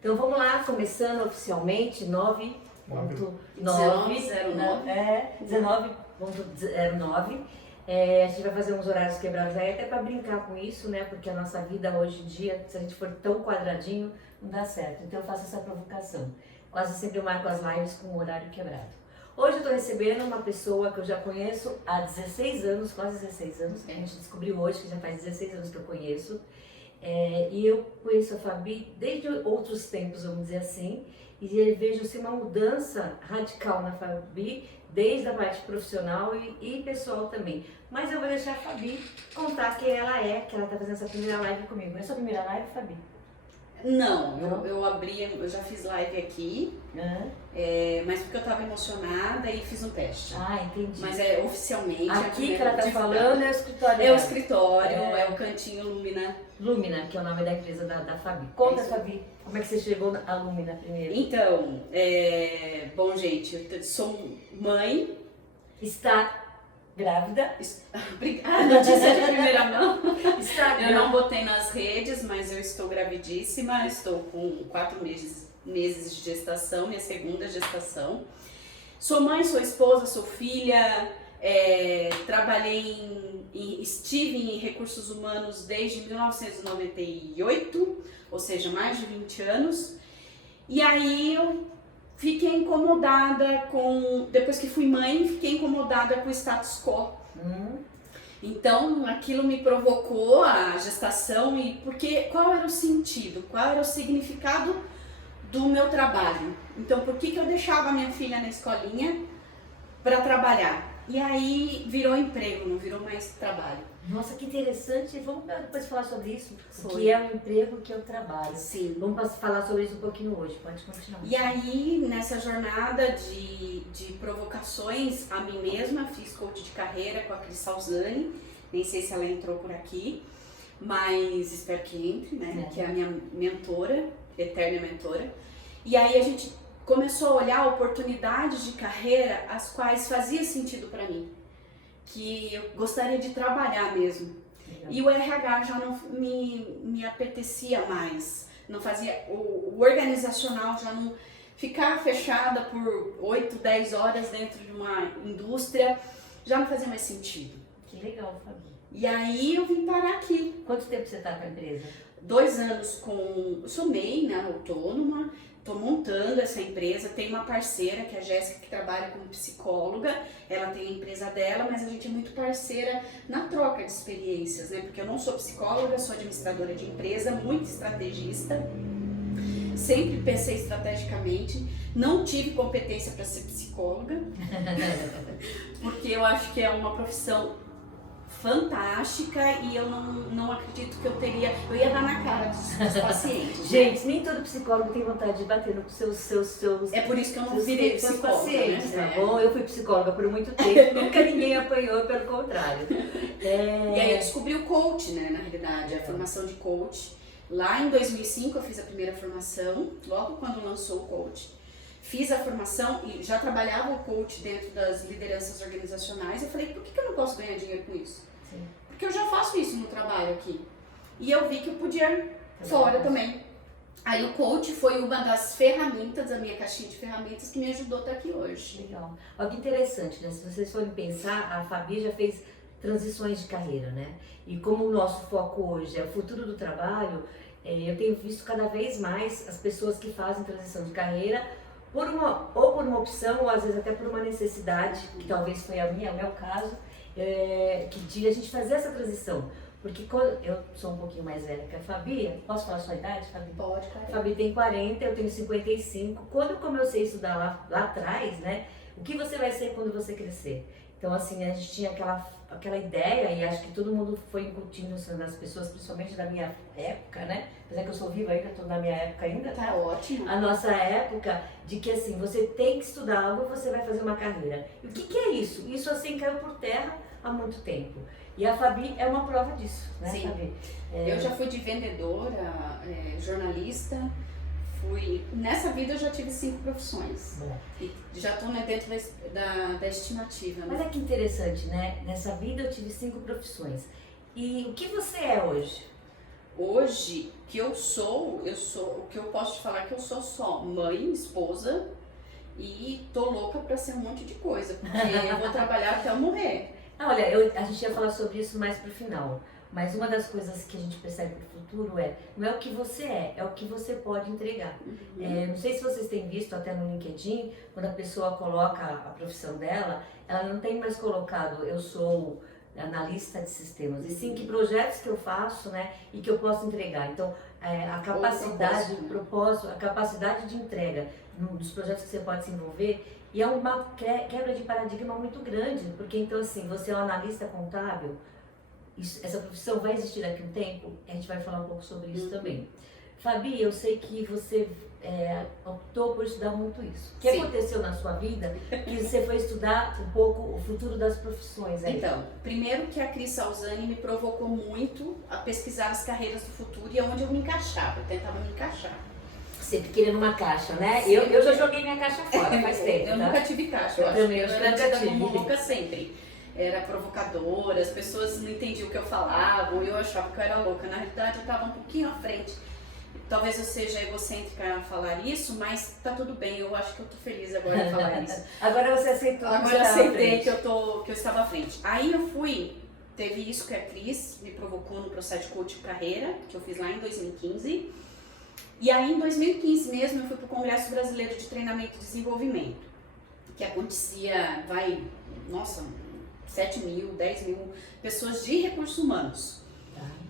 Então vamos lá, começando oficialmente, 19.09. A gente vai fazer uns horários quebrados aí, até para brincar com isso, né? Porque a nossa vida hoje em dia, se a gente for tão quadradinho, não dá certo. Então eu faço essa provocação. Quase sempre eu marco as lives com o horário quebrado. Hoje eu estou recebendo uma pessoa que eu já conheço há 16 anos, quase 16 anos. A gente descobriu hoje que já faz 16 anos que eu conheço. E eu conheço a Fabi desde outros tempos, vamos dizer assim. E vejo assim, uma mudança radical na Fabi, desde a parte profissional e pessoal também. Mas eu vou deixar a Fabi contar quem ela é, que ela está fazendo essa primeira live comigo. É a sua primeira live, Fabi? Não, eu já fiz live aqui, mas porque eu tava emocionada e fiz um teste. Ah, entendi. Mas é oficialmente. Aqui que ela tá falando é o escritório. É o escritório, é o Cantinho Lumina. Lumina, que é o nome da empresa da Fabi. Conta, Fabi, como é que você chegou a Lumina primeiro? Então, bom, gente, eu sou mãe. Está grávida. Notícia de primeira mão. Está grávida. Eu não botei nas redes, mas eu estou gravidíssima. Estou com 4 meses de gestação, minha segunda gestação. Sou mãe, sou esposa, sou filha. Estive em recursos humanos desde 1998, ou seja, mais de 20 anos. E aí eu fiquei incomodada depois que fui mãe, fiquei incomodada com o status quo. Então aquilo me provocou a gestação qual era o sentido, qual era o significado do meu trabalho. Então por que eu deixava minha filha na escolinha para trabalhar? E aí virou emprego, não virou mais trabalho. Nossa, que interessante. Vamos depois falar sobre isso. O que é o emprego, o que é o trabalho. Sim. Vamos falar sobre isso um pouquinho hoje. Pode continuar. E aí, nessa jornada de provocações a mim mesma, fiz coach de carreira com a Cris Salzani. Nem sei se ela entrou por aqui, mas espero que entre, né? Que é a minha mentora, eterna mentora. E aí a gente começou a olhar oportunidades de carreira as quais fazia sentido para mim, que eu gostaria de trabalhar mesmo. Legal. E o RH já não me apetecia mais, não fazia, o organizacional já não ficar fechada por 8, 10 horas dentro de uma indústria, já não fazia mais sentido. Que legal, Fabi. E aí eu vim parar aqui. Quanto tempo você está com a empresa? 2 anos eu sou MEI, né, autônoma. Estou montando essa empresa, tem uma parceira, que é a Jéssica, que trabalha como psicóloga, ela tem a empresa dela, mas a gente é muito parceira na troca de experiências, né? Porque eu não sou psicóloga, sou administradora de empresa, muito estrategista, sempre pensei estrategicamente, não tive competência para ser psicóloga, porque eu acho que é uma profissão fantástica e eu não acredito que eu ia dar na cara dos pacientes. Gente, nem todo psicólogo tem vontade de bater nos seus É por isso que eu não virei psicóloga, pacientes, né? Tá bom? Eu fui psicóloga por muito tempo, nunca ninguém apanhou, pelo contrário. E aí eu descobri o coach, né, na realidade, a formação de coach. Lá em 2005 eu fiz a primeira formação, logo quando lançou o coach. Fiz a formação e já trabalhava o coach dentro das lideranças organizacionais. Eu falei, por que eu não posso ganhar dinheiro com isso? Sim. Porque eu já faço isso no trabalho aqui. E eu vi que eu podia fora também. Aí o coach foi uma das ferramentas, da minha caixinha de ferramentas, que me ajudou a estar aqui hoje. Legal. Olha que interessante, né? Se vocês forem pensar, a Fabi já fez transições de carreira, né? E como o nosso foco hoje é o futuro do trabalho, eu tenho visto cada vez mais as pessoas que fazem transição de carreira por uma opção, ou às vezes até por uma necessidade, que talvez foi o meu caso, que de a gente fazer essa transição. Porque quando eu sou um pouquinho mais velha que a Fabi, posso falar a sua idade, Fabi? Pode, cara. A Fabi tem 40, eu tenho 55. Quando eu comecei a estudar lá atrás, né? O que você vai ser quando você crescer? Então, assim, a gente tinha aquela ideia, e acho que todo mundo foi incutindo isso nas pessoas, principalmente da minha época, né? Apesar que eu sou viva ainda, estou na minha época ainda. Tá ótimo. A nossa época de que, assim, você tem que estudar algo e você vai fazer uma carreira. E o que é isso? Isso, assim, caiu por terra há muito tempo. E a Fabi é uma prova disso, né, Sim. Fabi? Eu já fui de vendedora, jornalista. Nessa vida eu já tive 5 profissões. E já estou dentro da estimativa. Mas Né? é que interessante, né? Nessa vida eu tive 5 profissões. E o que você é hoje? Hoje, o que eu posso te falar é que eu sou só mãe, esposa e tô louca pra ser um monte de coisa, porque eu vou trabalhar até eu morrer. Olha, a gente ia falar sobre isso mais pro final, mas uma das coisas que a gente percebe pro futuro não é o que você é o que você pode entregar. Não sei se vocês têm visto até no LinkedIn, quando a pessoa coloca a profissão dela, ela não tem mais colocado eu sou analista de sistemas, e sim que projetos que eu faço, né, e que eu posso entregar. Então, a capacidade, o propósito, a capacidade de entrega dos projetos que você pode se envolver, e é uma quebra de paradigma muito grande, porque então assim, você é um analista contábil, essa profissão vai existir daqui a um tempo, a gente vai falar um pouco sobre isso também. Fabi, eu sei que você optou por estudar muito isso. O que aconteceu na sua vida que você foi estudar um pouco o futuro das profissões? Então, primeiro que a Cris Salzani me provocou muito a pesquisar as carreiras do futuro e onde eu me encaixava, eu tentava me encaixar. Sempre querendo uma caixa, né? Eu já joguei minha caixa fora faz tempo. Eu nunca tive caixa, eu acho que eu era tida como louca sempre. Era provocadora, as pessoas não entendiam o que eu falava, ou eu achava que eu era louca. Na realidade, eu estava um pouquinho à frente. Talvez eu seja egocêntrica a falar isso, mas tá tudo bem, eu acho que eu tô feliz agora de falar isso. Agora você aceitou. Agora eu aceitei que eu estava à frente. Aí eu teve isso que a Cris me provocou no processo de coaching carreira, que eu fiz lá em 2015. E aí em 2015 mesmo eu fui pro Congresso Brasileiro de Treinamento e Desenvolvimento, que acontecia, 7 mil, 10 mil pessoas de recursos humanos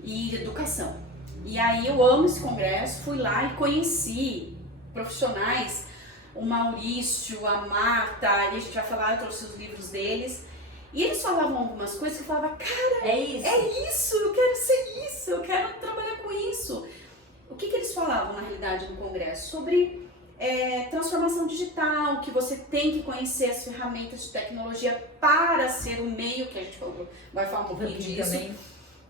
e educação. E aí eu amo esse congresso, fui lá e conheci profissionais, o Maurício, a Marta, e a gente vai falar, eu trouxe os livros deles. E eles falavam algumas coisas que eu falava, cara, é isso, eu quero ser isso, eu quero trabalhar com isso. O que eles falavam na realidade no congresso? Sobre transformação digital, que você tem que conhecer as ferramentas de tecnologia para ser o meio, que a gente vai falar um pouquinho disso. Também.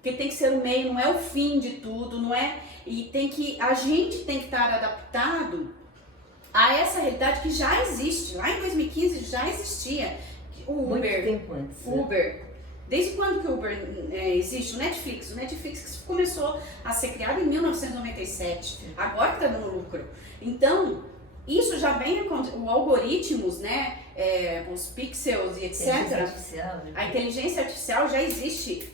Porque tem que ser o meio, não é o fim de tudo, não é? E a gente tem que estar adaptado a essa realidade que já existe. Lá em 2015 já existia o Uber. Muito tempo antes. Uber. Desde quando que o Uber existe? O Netflix começou a ser criado em 1997. Agora que está dando lucro. Então, isso já vem com algoritmos, né? Os pixels e etc. A inteligência artificial já existe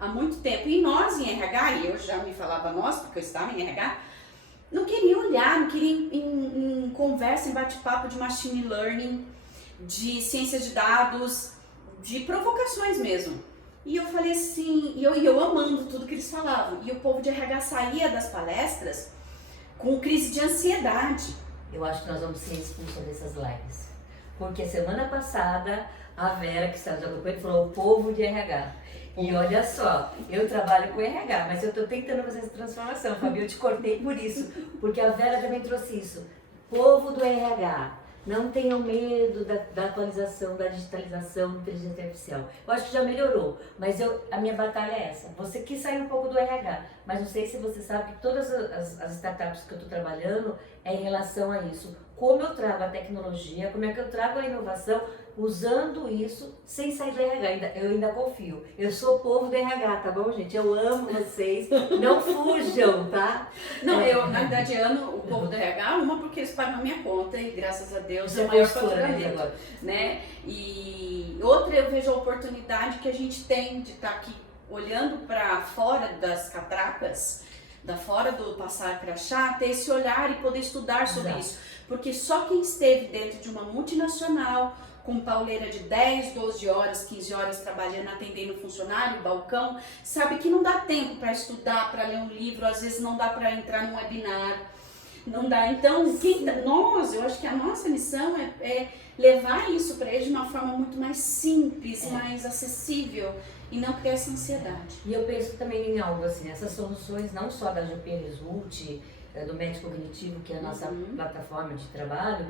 há muito tempo. E nós em RH, e eu já me falava nós, porque eu estava em RH, não queria olhar, não queria em conversa, em bate-papo de machine learning, de ciência de dados, de provocações mesmo. E eu falei assim, e eu amando tudo que eles falavam. E o povo de RH saía das palestras com crise de ansiedade. Eu acho que nós vamos ser expulsos dessas lives. Porque semana passada, a Vera, que está no grupo, falou o povo de RH. E olha só, eu trabalho com RH, mas eu estou tentando fazer essa transformação, Fabi, eu te cortei por isso, porque a Vera também trouxe isso. Povo do RH, não tenham medo da atualização, da digitalização, da inteligência artificial. Eu acho que já melhorou, mas a minha batalha é essa. Você quis sair um pouco do RH, mas não sei se você sabe que todas as startups que eu estou trabalhando é em relação a isso. Como eu trago a tecnologia, como é que eu trago a inovação, usando isso sem sair do RH. Eu ainda confio. Eu sou o povo do RH, tá bom, gente? Eu amo vocês. Não fujam, tá? Não, eu na verdade amo o povo do RH, uma porque eles pagam a minha conta e graças a Deus é o maior faturamento, né? E outra, eu vejo a oportunidade que a gente tem de estar aqui olhando para fora das catracas, da fora do passar crachá, ter esse olhar e poder estudar sobre isso. Porque só quem esteve dentro de uma multinacional, com pauleira de 10, 12 horas, 15 horas trabalhando, atendendo funcionário, balcão, sabe que não dá tempo para estudar, para ler um livro, às vezes não dá para entrar num webinar, não dá. Então, eu acho que a nossa missão é levar isso para eles de uma forma muito mais simples, mais acessível e não criar essa ansiedade. E eu penso também em algo assim, essas soluções não só da GP Result, do Médico Cognitivo, que é a nossa plataforma de trabalho,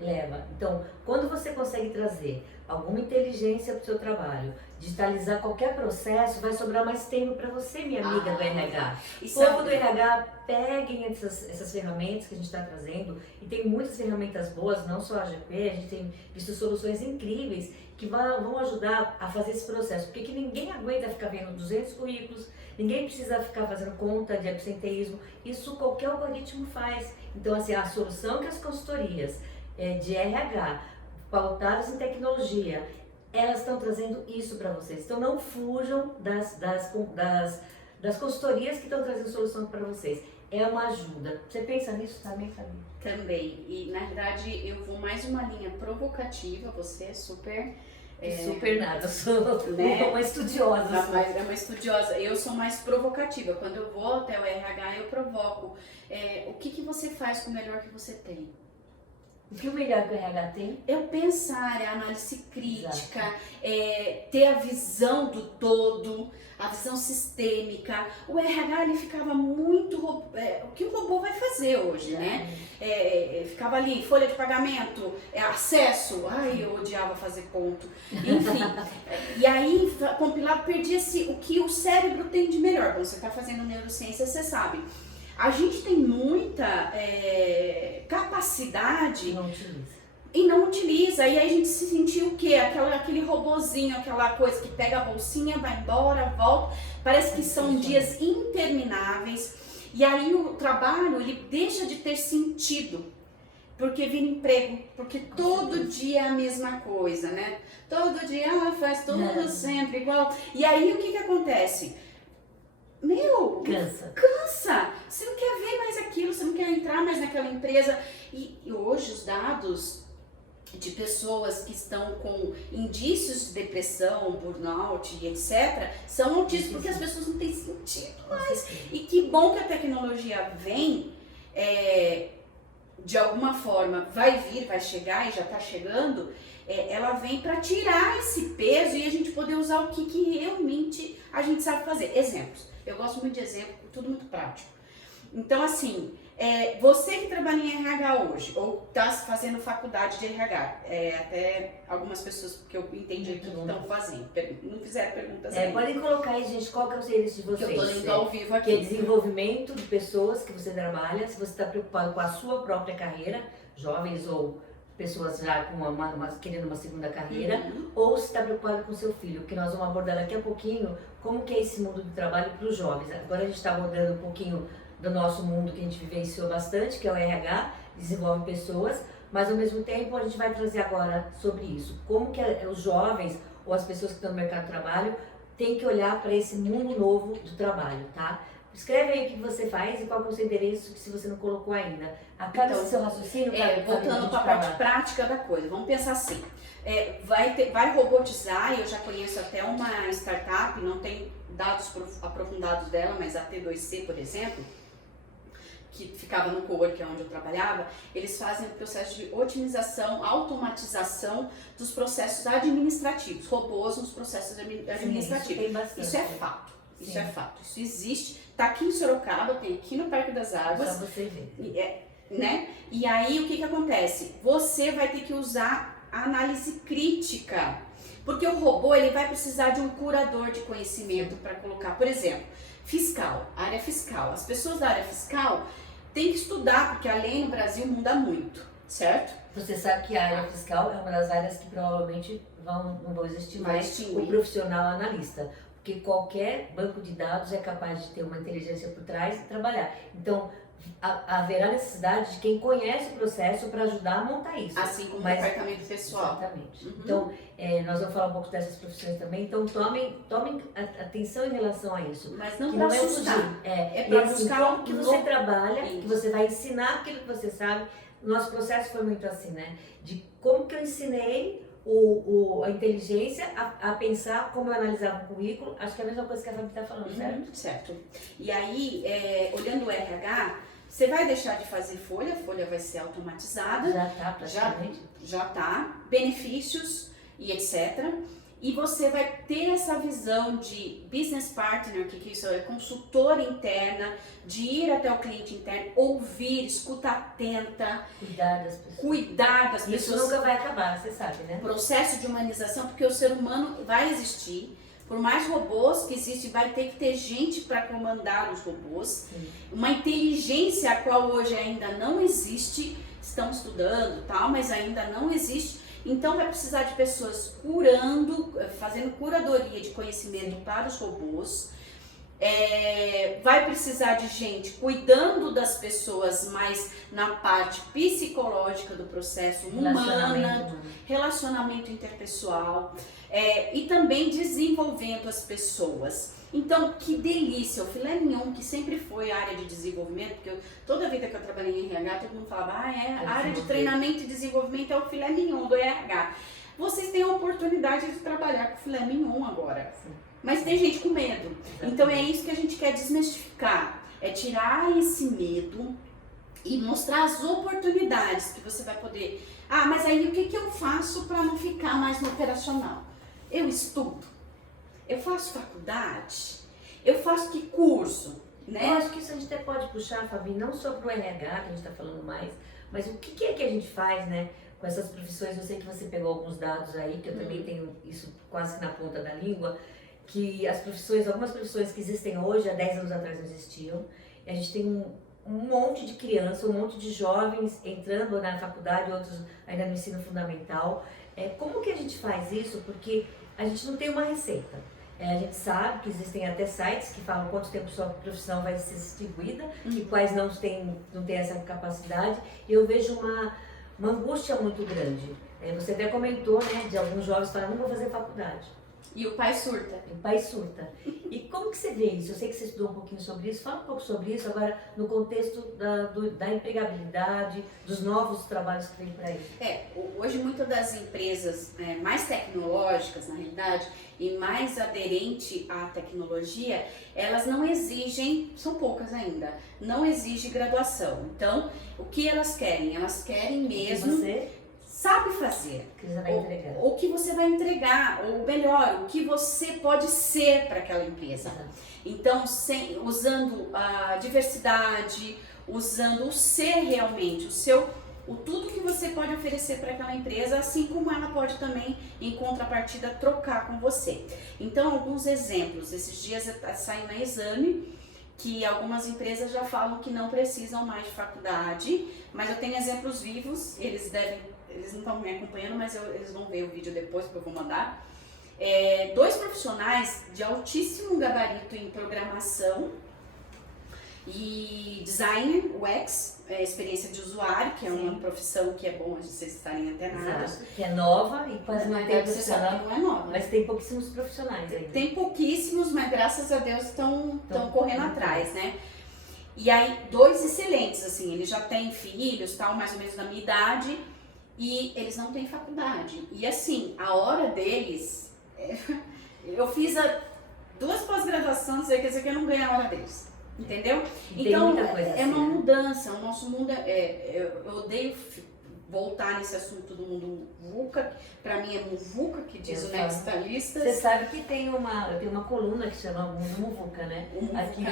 leva. Então, quando você consegue trazer alguma inteligência para o seu trabalho, digitalizar qualquer processo, vai sobrar mais tempo para você, minha amiga do RH. E O povo sabe- do RH, peguem essas ferramentas que a gente está trazendo, e tem muitas ferramentas boas, não só a AGP, a gente tem visto soluções incríveis que vão ajudar a fazer esse processo, porque que ninguém aguenta ficar vendo 200 currículos, ninguém precisa ficar fazendo conta de absenteísmo, isso qualquer algoritmo faz. Então, assim, a solução que as consultorias de RH, pautadas em tecnologia, elas estão trazendo isso para vocês. Então não fujam das consultorias que estão trazendo solução para vocês. É uma ajuda. Você pensa nisso também, Fabi? Também. E na verdade eu vou mais uma linha provocativa, você é super... Super nada, eu sou né? uma estudiosa. É uma estudiosa. Eu sou mais provocativa. Quando eu vou até o RH, eu provoco. O que você faz com o melhor que você tem? O que o melhor que o RH tem? É o pensar, é a análise crítica, ter a visão do todo, a visão sistêmica. O RH ele ficava muito... o que o robô vai fazer hoje, né? Ficava ali, folha de pagamento, acesso. Ai, eu odiava fazer ponto. Enfim, e aí, compilado, perdia-se o que o cérebro tem de melhor. Quando você está fazendo neurociência, você sabe. A gente tem muita capacidade e não utiliza. E aí a gente se sentiu o quê? Aquele robozinho, aquela coisa que pega a bolsinha, vai embora, volta. Parece que são dias intermináveis. E aí o trabalho, ele deixa de ter sentido. Porque vira emprego. Porque todo dia é a mesma coisa, né? Todo dia ela faz tudo sempre igual. E aí o que acontece? Cansa. Você não quer ver mais aquilo, você não quer entrar mais naquela empresa. E hoje os dados de pessoas que estão com indícios de depressão, burnout e etc. são altíssimos porque as pessoas não têm sentido mais. E que bom que a tecnologia vem, de alguma forma, vai chegar e já está chegando. Ela vem para tirar esse peso e a gente poder usar o que realmente a gente sabe fazer. Exemplos. Eu gosto muito de exemplo, tudo muito prático. Então, assim, você que trabalha em RH hoje, ou está fazendo faculdade de RH, até algumas pessoas que eu entendi que estão fazendo, não fizeram perguntas ainda. Podem colocar aí, gente, qual que é o serviço de vocês? Que eu estou lendo ao vivo aqui. Que é desenvolvimento de pessoas que você trabalha, se você está preocupado com a sua própria carreira, jovens ou pessoas já com querendo uma segunda carreira, ou se está preocupado com o seu filho, que nós vamos abordar daqui a pouquinho como que é esse mundo do trabalho para os jovens. Agora a gente está abordando um pouquinho do nosso mundo que a gente vivenciou bastante, que é o RH, desenvolve pessoas, mas ao mesmo tempo a gente vai trazer agora sobre isso, como que os jovens ou as pessoas que estão no mercado de trabalho têm que olhar para esse mundo novo do trabalho, tá? Escreve aí o que você faz e qual é o seu endereço, se você não colocou ainda. Acaba esse seu raciocínio. Voltando para a parte prática da coisa, vamos pensar assim. Vai robotizar, eu já conheço até uma startup, não tem dados aprofundados dela, mas a T2C, por exemplo, que ficava no cowork onde eu trabalhava, eles fazem o processo de otimização, automatização dos processos administrativos, robôs nos processos administrativos. Isso é fato. Isso é fato, isso existe, tá aqui em Sorocaba, tem aqui no Parque das Águas. Só você ver. Né? E aí o que acontece? Você vai ter que usar a análise crítica, porque o robô ele vai precisar de um curador de conhecimento para colocar, por exemplo, fiscal, área fiscal. As pessoas da área fiscal têm que estudar, porque a lei no Brasil muda muito, certo? Você sabe que a área fiscal é uma das áreas que provavelmente não vão existir mais o profissional analista. Porque qualquer banco de dados é capaz de ter uma inteligência por trás e trabalhar. Então, haverá necessidade de quem conhece o processo para ajudar a montar isso. Assim como o departamento pessoal. Exatamente. Então, nós vamos falar um pouco dessas profissões também. Então, tomem atenção em relação a isso. Mas não para assustar. É para buscar o que você trabalha, que você vai ensinar aquilo que você sabe. O nosso processo foi muito assim, né? De como que eu ensinei a inteligência a pensar como eu analisava o currículo. Acho que é a mesma coisa que a Fabi está falando, certo? Certo. E aí, olhando o RH, você vai deixar de fazer folha, a folha vai ser automatizada. Já está praticamente. Já está. Benefícios e etc. E você vai ter essa visão de business partner, que isso é consultora interna, de ir até o cliente interno, ouvir, escuta atenta, cuidar das pessoas. Isso nunca vai acabar, você sabe, né? Processo de humanização, porque o ser humano vai existir. Por mais robôs que existem, vai ter que ter gente para comandar os robôs. Sim. Uma inteligência a qual hoje ainda não existe, estão estudando tal, mas ainda não existe. Então vai precisar de pessoas curando, fazendo curadoria de conhecimento para os robôs. Vai precisar de gente cuidando das pessoas, mas na parte psicológica do processo, humana, relacionamento interpessoal, e também desenvolvendo as pessoas. Então, que delícia, o filé mignon, que sempre foi a área de desenvolvimento, porque toda a vida que eu trabalhei em RH, todo mundo falava, a área de treinamento e desenvolvimento é o filé mignon do RH. Vocês têm a oportunidade de trabalhar com o filé mignon agora. Sim. Mas tem gente com medo. Então é isso que a gente quer desmistificar. É tirar esse medo e mostrar as oportunidades que você vai poder. Mas aí o que eu faço para não ficar mais no operacional? Eu estudo. Eu faço faculdade. Eu faço que curso? Né? Eu acho que isso a gente até pode puxar, Fabi, não só para o RH, que a gente está falando mais, mas o que é que a gente faz, né? Com essas profissões. Eu sei que você pegou alguns dados aí, que eu também tenho isso quase que na ponta da língua, que as profissões, algumas profissões que existem hoje, há 10 anos atrás não existiam. E a gente tem um monte de crianças, um monte de jovens entrando na faculdade, outros ainda no ensino fundamental. Como que a gente faz isso? Porque a gente não tem uma receita. A gente sabe que existem até sites que falam quanto tempo sua profissão vai ser distribuída e quais não tem essa capacidade. E eu vejo uma angústia muito grande. Você até comentou, né, de alguns jovens falando, não vou fazer faculdade. E o pai surta. O pai surta. E como que você vê isso? Eu sei que você estudou um pouquinho sobre isso. Fala um pouco sobre isso agora no contexto da empregabilidade, dos novos trabalhos que vem por aí. Hoje muitas das empresas mais tecnológicas, na realidade, e mais aderente à tecnologia, elas não exigem, são poucas ainda, não exigem graduação. Então, o que elas querem? Elas querem mesmo... sabe fazer, que você vai entregar. O que você vai entregar, ou melhor, o que você pode ser para aquela empresa. Então, usando a diversidade, usando o ser realmente, tudo que você pode oferecer para aquela empresa, assim como ela pode também, em contrapartida, trocar com você. Então, alguns exemplos. Esses dias saiu na Exame que algumas empresas já falam que não precisam mais de faculdade, mas eu tenho exemplos vivos, eles não estão me acompanhando, mas eles vão ver o vídeo depois que eu vou mandar. 2 profissionais de altíssimo gabarito em programação e designer, UX, experiência de usuário, que é uma profissão que é bom vocês estarem antenados. Exato, que é nova e quase não tem profissional. Não é nova. Mas tem pouquíssimos profissionais ainda. Tem pouquíssimos, mas graças a Deus estão correndo atrás, né? E aí, 2 excelentes, assim, eles já têm filhos, tal, mais ou menos da minha idade, e eles não têm faculdade. E assim, a hora deles, eu fiz 2 pós-graduações, quer dizer que eu não ganho a hora deles, entendeu? Então, é uma mudança, o nosso mundo, eu odeio voltar nesse assunto do mundo VUCA, pra mim é MUVUCA, que diz o Nextalistas. Você sabe que eu tenho uma coluna que chama Mundo MUVUCA, né? Aqui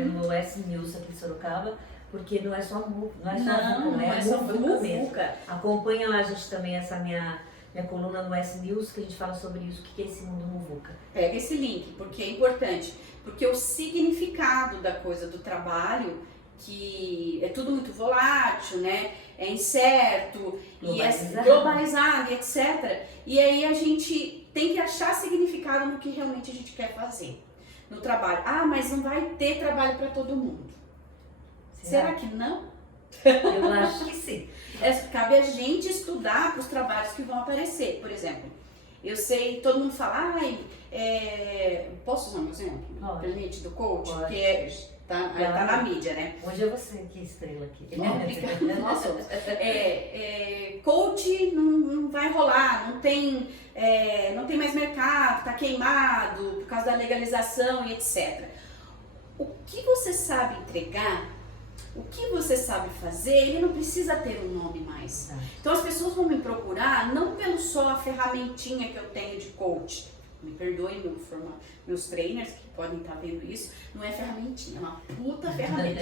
no S News, aqui de Sorocaba, porque não é só MUVUCA, não é só MUVUCA mesmo. Acompanha lá a gente também essa minha coluna no S News, que a gente fala sobre isso, o que é esse mundo MUVUCA. Pega esse link, porque é importante, porque o significado da coisa do trabalho, que é tudo muito volátil, né? É incerto, globalizado, etc. E aí a gente tem que achar significado no que realmente a gente quer fazer no trabalho. Mas não vai ter trabalho para todo mundo. Será que não? Eu acho que sim. Cabe a gente estudar para os trabalhos que vão aparecer. Por exemplo, eu sei, todo mundo fala, posso usar um exemplo? Permite, do coach? Pode. Que tá na mídia, né? Hoje é você que é estrela aqui. Obrigada. Nossa, coach não vai rolar, não tem mais mercado, tá queimado por causa da legalização e etc. O que você sabe entregar o que você sabe fazer, ele não precisa ter um nome mais. Então as pessoas vão me procurar não pelo só a ferramentinha que eu tenho de coach. Me perdoem meus trainers que podem estar vendo isso, não é ferramentinha, é uma puta ferramenta.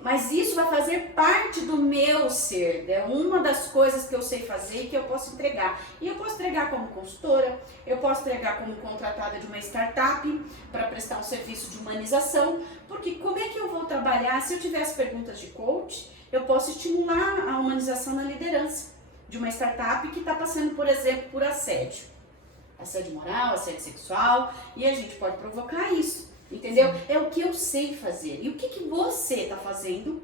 Mas isso vai fazer parte do meu ser, é uma das coisas que eu sei fazer e que eu posso entregar. E eu posso entregar como consultora, eu posso entregar como contratada de uma startup para prestar um serviço de humanização, porque como é que eu vou trabalhar se eu tiver as perguntas de coach, eu posso estimular a humanização na liderança de uma startup que está passando, por exemplo, por assédio moral, assédio sexual, e a gente pode provocar isso, entendeu? Sim. É o que eu sei fazer. E o que você está fazendo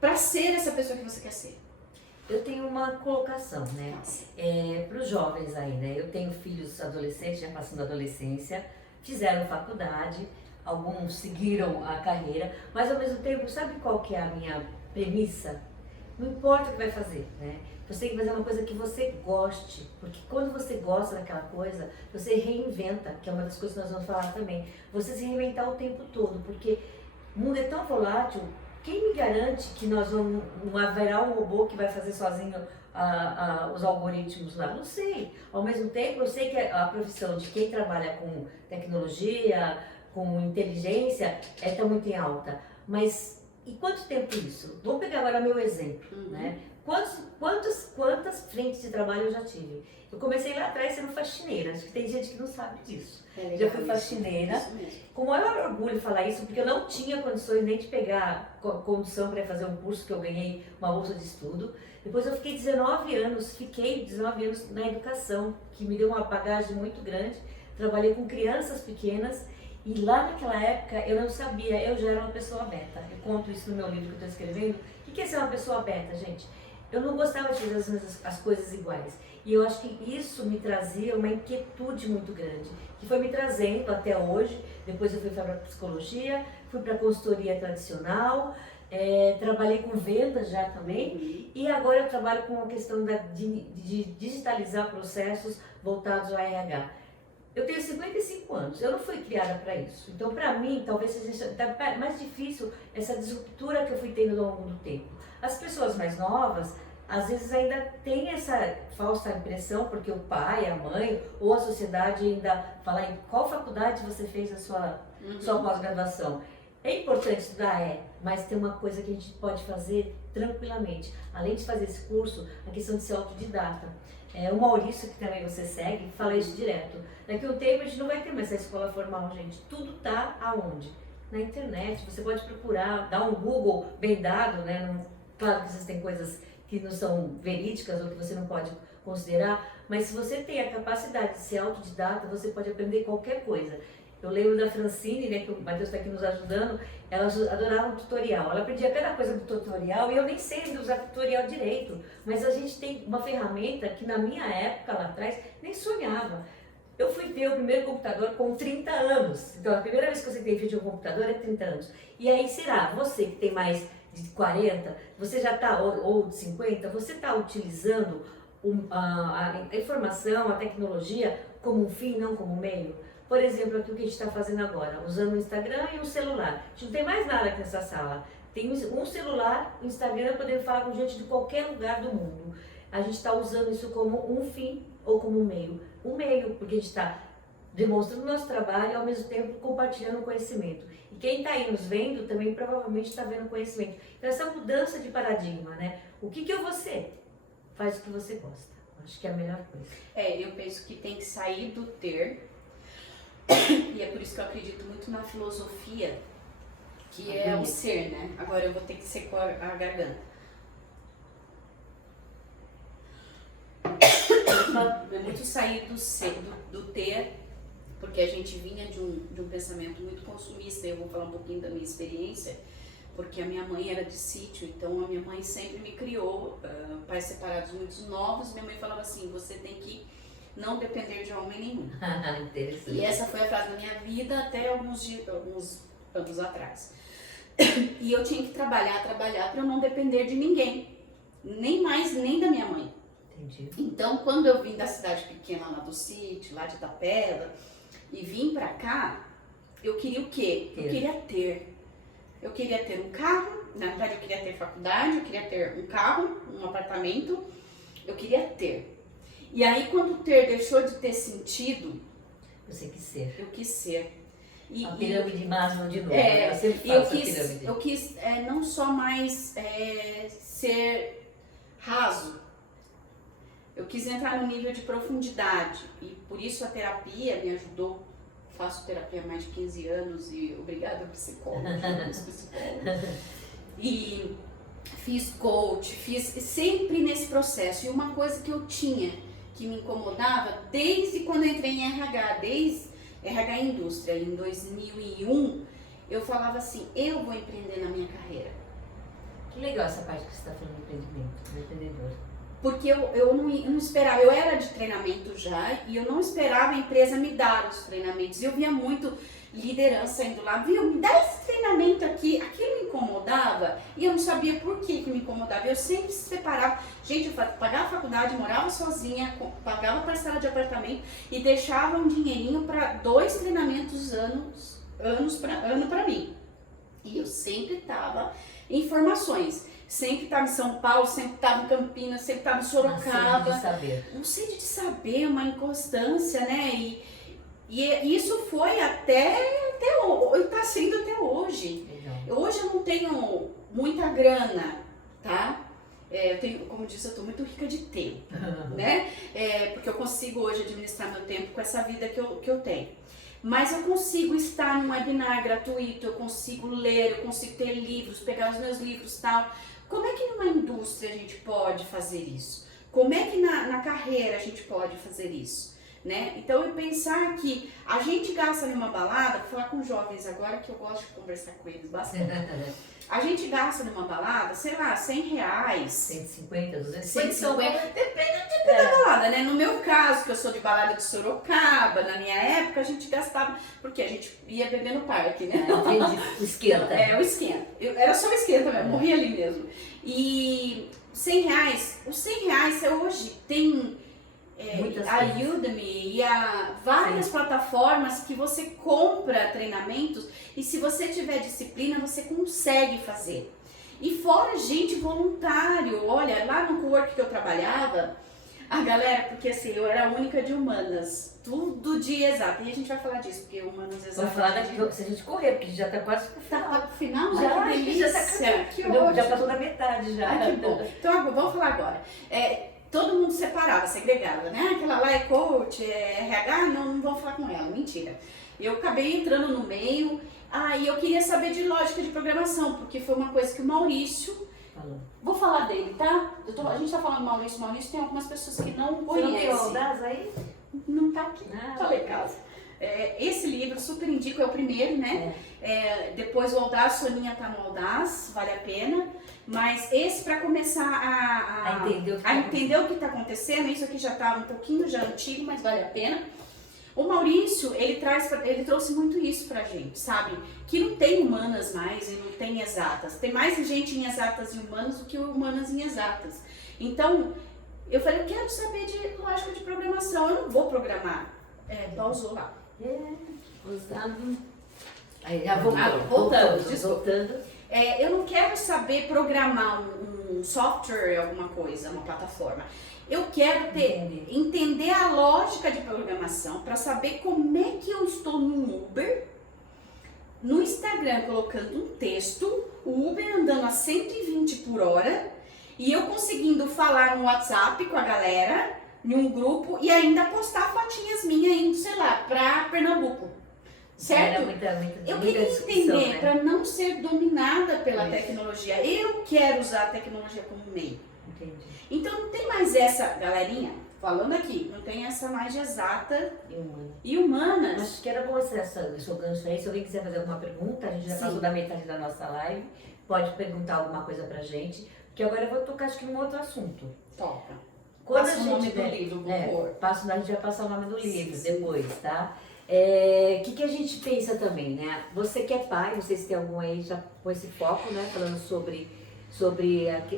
para ser essa pessoa que você quer ser? Eu tenho uma colocação, né? Para os jovens aí, né? Eu tenho filhos adolescentes, já passando a adolescência, fizeram faculdade, alguns seguiram a carreira, mas ao mesmo tempo, sabe qual que é a minha premissa? Não importa o que vai fazer, né? Você tem que fazer uma coisa que você goste, porque quando você gosta daquela coisa, você reinventa, que é uma das coisas que nós vamos falar também. Você se reinventar o tempo todo, porque o mundo é tão volátil, quem me garante que nós não haverá um robô que vai fazer sozinho os algoritmos lá? Não sei. Ao mesmo tempo, eu sei que a profissão de quem trabalha com tecnologia, com inteligência, está muito em alta. Mas e quanto tempo isso? Vamos pegar agora meu exemplo, né? Quantas frentes de trabalho eu já tive? Eu comecei lá atrás sendo faxineira, acho que tem gente que não sabe disso. Já fui faxineira, com o maior orgulho falar isso, porque eu não tinha condições nem de pegar condução para fazer um curso que eu ganhei uma bolsa de estudo. Depois eu fiquei 19 anos na educação, que me deu uma bagagem muito grande. Trabalhei com crianças pequenas e lá naquela época eu não sabia, eu já era uma pessoa aberta. Eu conto isso no meu livro que eu estou escrevendo. O que é ser uma pessoa aberta, gente? Eu não gostava de fazer as coisas iguais. E eu acho que isso me trazia uma inquietude muito grande, que foi me trazendo até hoje. Depois eu fui para a psicologia, fui para a consultoria tradicional, trabalhei com vendas já também. E agora eu trabalho com a questão de digitalizar processos voltados ao RH. Eu tenho 55 anos, eu não fui criada para isso. Então, para mim, talvez seja mais difícil essa disruptura que eu fui tendo ao longo do tempo. As pessoas mais novas, às vezes ainda têm essa falsa impressão, porque o pai, a mãe ou a sociedade ainda fala em qual faculdade você fez a sua pós-graduação. É importante estudar, mas tem uma coisa que a gente pode fazer tranquilamente. Além de fazer esse curso, a questão de ser autodidata. O Maurício, que também você segue, fala isso direto. Daqui a um tempo a gente não vai ter mais essa escola formal, gente. Tudo tá aonde? Na internet. Você pode procurar, dar um Google bem dado, né? Claro que existem coisas que não são verídicas ou que você não pode considerar, mas se você tem a capacidade de ser autodidata, você pode aprender qualquer coisa. Eu lembro da Francine, né, que o Matheus está aqui nos ajudando, ela adorava um tutorial. Ela aprendia cada coisa do tutorial e eu nem sei ainda usar tutorial direito, mas a gente tem uma ferramenta que na minha época, lá atrás, nem sonhava. Eu fui ter o primeiro computador com 30 anos, então a primeira vez que você tem frente ao computador é 30 anos. E aí será, você que tem mais de 40, você já está, ou de 50, você está utilizando a informação, a tecnologia como um fim, não como um meio? Por exemplo, aqui o que a gente está fazendo agora, usando o Instagram e o celular. A gente não tem mais nada aqui nessa sala. Tem um celular, o Instagram, podendo falar com gente de qualquer lugar do mundo. A gente está usando isso como um fim ou como um meio? Um meio, porque a gente está demonstrando o nosso trabalho e ao mesmo tempo compartilhando o conhecimento. E quem está aí nos vendo também provavelmente está vendo conhecimento. Então essa mudança de paradigma, né? O que eu vou ser? Faz o que você gosta. Acho que é a melhor coisa. Eu penso que tem que sair do ter. E é por isso que eu acredito muito na filosofia, que é o ser, né? Agora eu vou ter que secar a garganta. É muito sair do ser, do ter, porque a gente vinha de um pensamento muito consumista. Eu vou falar um pouquinho da minha experiência, porque a minha mãe era de sítio, então a minha mãe sempre me criou, pais separados muito novos. Minha mãe falava assim, você tem que não depender de homem nenhum. Interessante. E essa foi a frase da minha vida até alguns anos atrás. E eu tinha que trabalhar para eu não depender de ninguém, nem mais, nem da minha mãe. Entendi. Então, quando eu vim da cidade pequena lá do sítio, lá de Itapeva, e vim pra cá, eu queria o quê? Eu queria ter. eu queria ter um carro, na verdade eu queria ter faculdade, eu queria ter um carro, um apartamento, eu queria ter. E aí quando ter deixou de ter sentido, Você quis ser. eu quis ser. A pirâmide de Maslow de novo, né? Eu sempre E eu faço a pirâmide. quis não só mais ser raso, eu quis entrar no nível de profundidade e por isso a terapia me ajudou. Faço terapia há mais de 15 anos e obrigada psicólogo, E fiz coach, fiz sempre nesse processo. E uma coisa que eu tinha, que me incomodava desde quando eu entrei em RH, desde RH Indústria, em 2001, eu falava assim, eu vou empreender na minha carreira. Que legal essa parte que você está falando de empreendimento, do empreendedor. Porque eu não esperava, eu era de treinamento já e eu não esperava a empresa me dar os treinamentos. Eu via muito liderança indo lá, viu, me dá esse treinamento aqui, aquilo me incomodava e eu não sabia por que me incomodava. Eu sempre se separava. Gente, eu pagava a faculdade, morava sozinha, pagava parcela de apartamento e deixava um dinheirinho para 2 treinamentos ano para mim. E eu sempre estava em formações. Sempre estava em São Paulo, sempre estava em Campinas, sempre estava em Sorocaba. Sede de saber. Um sede de saber, uma inconstância, né? E isso foi até hoje, está sendo até hoje. Legal. Hoje eu não tenho muita grana, tá? Eu tenho, como eu disse, eu estou muito rica de tempo, né? Porque eu consigo hoje administrar meu tempo com essa vida que eu tenho. Mas eu consigo estar num webinar gratuito, eu consigo ler, eu consigo ter livros, pegar os meus livros e tal. Como é que numa indústria a gente pode fazer isso? Como é que na carreira a gente pode fazer isso? Né? Então eu pensar que a gente gasta numa balada, vou falar com jovens agora que eu gosto de conversar com eles bastante. A gente gasta numa balada, sei lá, R$100. 150, 250. 150, depende da balada, né? No meu caso, que eu sou de balada de Sorocaba, na minha época a gente gastava, porque a gente ia beber no parque, né? Entendi. O esquenta. O esquenta. Era só o esquenta mesmo, morria ali mesmo. E R$100, os R$100 hoje tem a Udemy e várias plataformas que você compra treinamentos e se você tiver disciplina, você consegue fazer. E fora gente voluntário, olha, lá no cowork que eu trabalhava, a galera, porque assim, eu era a única de humanas, tudo de exato. E a gente vai falar disso, porque humanas exato. Vamos falar daqui, se a gente correr, porque já está quase pro final. Tá pro final? Já, que delícia. Já passou da metade já. Ai, que bom. Então, vamos falar agora. Todo mundo separava, segregava, né? Aquela lá é coach, é RH, não vão falar com ela, mentira. Eu acabei entrando no meio, e eu queria saber de lógica de programação, porque foi uma coisa que o Maurício, vou falar dele, tá? A gente tá falando Maurício, tem algumas pessoas que não conhecem. Você não tem o Aldaz aí? Não tá aqui, tá lá em casa. Esse livro, super indico, é o primeiro, né? Depois o Audaz, Soninha tá no Audaz, vale a pena. Mas esse para começar a entender o que está acontecendo, isso aqui já está um pouquinho já antigo, mas vale a pena. O Maurício, ele trouxe muito isso pra gente, sabe? Que não tem humanas mais e não tem exatas. Tem mais gente em exatas e humanas do que humanas em exatas. Então, eu falei, eu quero saber de lógica de programação, eu não vou programar. Pausou lá. Usando. Aí já voltando. Eu não quero saber programar um software, alguma coisa, uma plataforma. Eu quero entender a lógica de programação para saber como é que eu estou no Uber, no Instagram colocando um texto, o Uber andando a 120 por hora e eu conseguindo falar no WhatsApp com a galera, em um grupo e ainda postar fotinhas minhas indo, sei lá, para Pernambuco. Certo? Eu queria entender, né? Para não ser dominada pela tecnologia. Eu quero usar a tecnologia como meio. Entendi. Então não tem mais essa, galerinha, falando aqui, não tem essa mais de exata e humanas. Acho que era bom esse gancho aí. Se alguém quiser fazer alguma pergunta, a gente já passou da metade da nossa live. Pode perguntar alguma coisa pra gente. Porque agora eu vou tocar acho que num outro assunto. Toca. Quando passa o nome do livro, a gente vai passar o nome do livro depois, tá? Que a gente pensa também, né? Você que é pai, não sei se tem algum aí já com esse foco, né? Falando sobre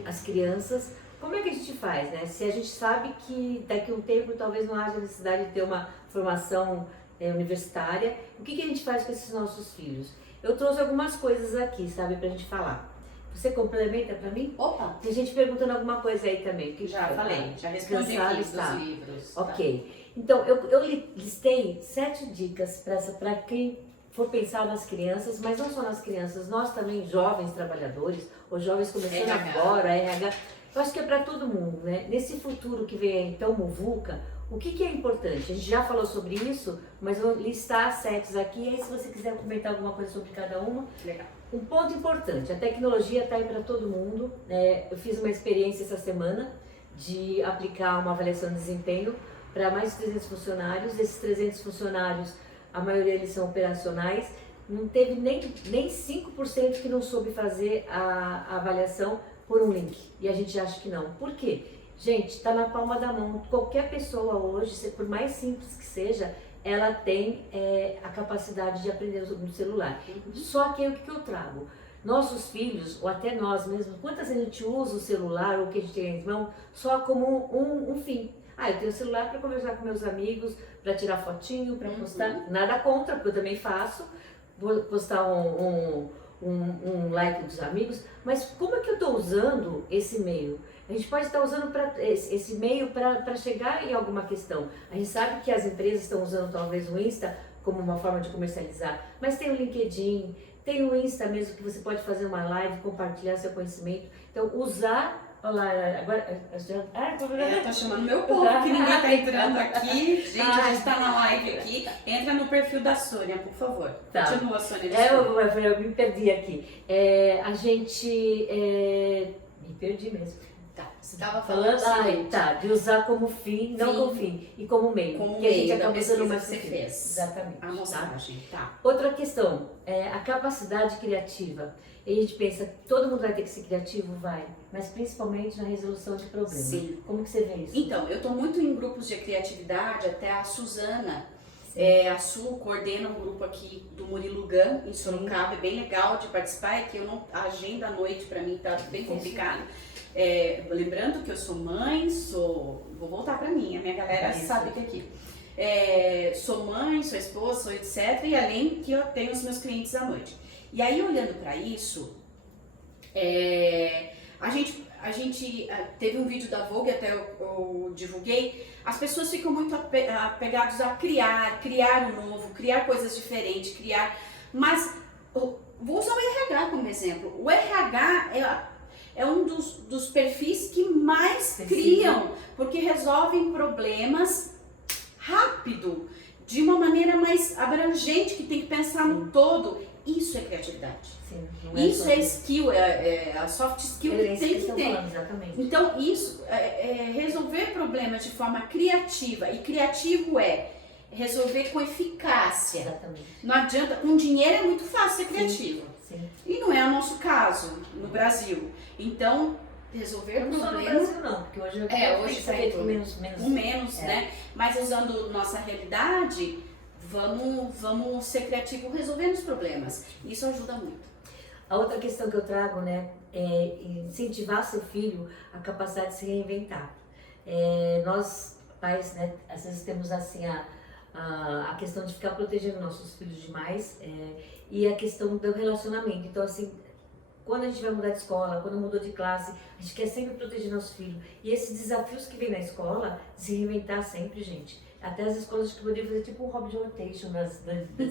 as crianças. Como é que a gente faz, né? Se a gente sabe que daqui a um tempo talvez não haja necessidade de ter uma formação universitária. O que a gente faz com esses nossos filhos? Eu trouxe algumas coisas aqui, sabe, pra gente falar. Você complementa pra mim? Opa! Tem gente perguntando alguma coisa aí também. Já falei, já respondi Cansado aqui está. dos livros. Ok. Então, eu listei 7 dicas para quem for pensar nas crianças, mas não só nas crianças, nós também, jovens trabalhadores, ou jovens começando RH. agora, RH, eu acho que é para todo mundo, né? Nesse futuro que vem aí tão muvuca, o que é importante? A gente já falou sobre isso, mas eu vou listar as 7 aqui, e aí se você quiser comentar alguma coisa sobre cada uma. Legal. Um ponto importante, a tecnologia está aí para todo mundo, né? Eu fiz uma experiência essa semana de aplicar uma avaliação de desempenho para mais de 300 funcionários. Esses 300 funcionários, a maioria eles são operacionais, não teve nem 5% que não soube fazer a avaliação por um link, e a gente acha que não. Por quê? Gente, está na palma da mão, qualquer pessoa hoje, por mais simples que seja, ela tem a capacidade de aprender no celular. Só que aí o que eu trago? Nossos filhos, ou até nós mesmos, quantas vezes a gente usa o celular ou o que a gente tem em mão só como um fim? Eu tenho o celular para conversar com meus amigos, para tirar fotinho, para postar. Nada contra, porque eu também faço. Vou postar um like dos amigos. Mas como é que eu estou usando esse meio? A gente pode estar usando esse meio para chegar em alguma questão. A gente sabe que as empresas estão usando talvez o Insta como uma forma de comercializar, mas tem o LinkedIn, tem o Insta mesmo, que você pode fazer uma live, compartilhar seu conhecimento. Então, usar... Olha lá, agora... Tô chamando meu povo, que ninguém tá entrando aqui. Gente, a gente tá na live aqui. Entra no perfil da Sônia, por favor. Tá. Continua, Sônia. Eu me perdi aqui. A gente... me perdi mesmo. Tá, você estava falando de usar como fim, não como fim, e como meio. Como que a gente meio da acaba usando pesquisa mais que você fim. fez. Exatamente. A mostragem, tá. Outra questão, a capacidade criativa. E a gente pensa, todo mundo vai ter que ser criativo? Vai. Mas principalmente na resolução de problemas. Sim. Como que você vê isso? Então, eu estou muito em grupos de criatividade, até a Suzana, a Su coordena um grupo aqui do Murilo Gun, em Sorocaba, é bem legal de participar, é que a agenda à noite para mim tá bem complicado. Lembrando que eu sou mãe, vou voltar para mim, a minha galera sabe que aqui. Sou mãe, sou esposa, sou etc. E além que eu tenho os meus clientes à noite. E aí, olhando para isso, a gente teve um vídeo da Vogue, até eu divulguei, as pessoas ficam muito apegadas a criar o novo, criar coisas diferentes, mas vou usar o RH como exemplo. O RH é um dos perfis que mais criam, porque resolvem problemas rápido, de uma maneira mais abrangente, que tem que pensar no todo. Isso é criatividade. Sim, isso é skill, a soft skill que tem que ter. Exatamente. Então, isso resolver problemas de forma criativa. E criativo é resolver com eficácia. Exatamente. Não adianta, com dinheiro é muito fácil ser criativo. Sim. E não é o nosso caso no Brasil. Então, resolver não problemas. Só no Brasil não, porque hoje hoje está feito com menos. Né? Mas usando nossa realidade, vamos ser criativos resolvendo os problemas. Isso ajuda muito. A outra questão que eu trago, né, é incentivar seu filho a capacidade de se reinventar. Nós, pais, né, às vezes temos assim a questão de ficar protegendo nossos filhos demais e a questão do relacionamento. Então, assim, quando a gente vai mudar de escola, quando mudou de classe, a gente quer sempre proteger nosso filho. E esses desafios que vem na escola, se reinventar sempre, gente. Até as escolas que poderiam fazer tipo um hobby de rotation nas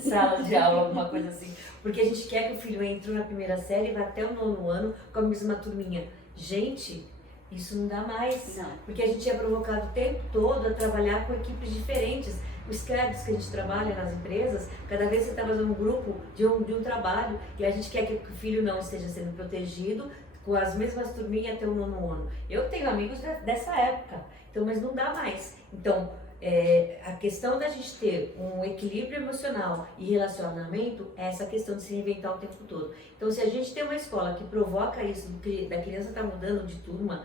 salas de aula, alguma coisa assim. Porque a gente quer que o filho entre na primeira série e vá até o 9º ano com a mesma turminha. Gente, isso não dá mais. Não. Porque a gente é provocado o tempo todo a trabalhar com equipes diferentes. Os créditos que a gente trabalha nas empresas, cada vez você está fazendo um grupo de um trabalho e a gente quer que o filho não esteja sendo protegido com as mesmas turminhas até o 9º ano. Eu tenho amigos dessa época, então, mas não dá mais. Então, a questão da gente ter um equilíbrio emocional e relacionamento é essa questão de se reinventar o tempo todo. Então, se a gente tem uma escola que provoca isso, da criança estar mudando de turma,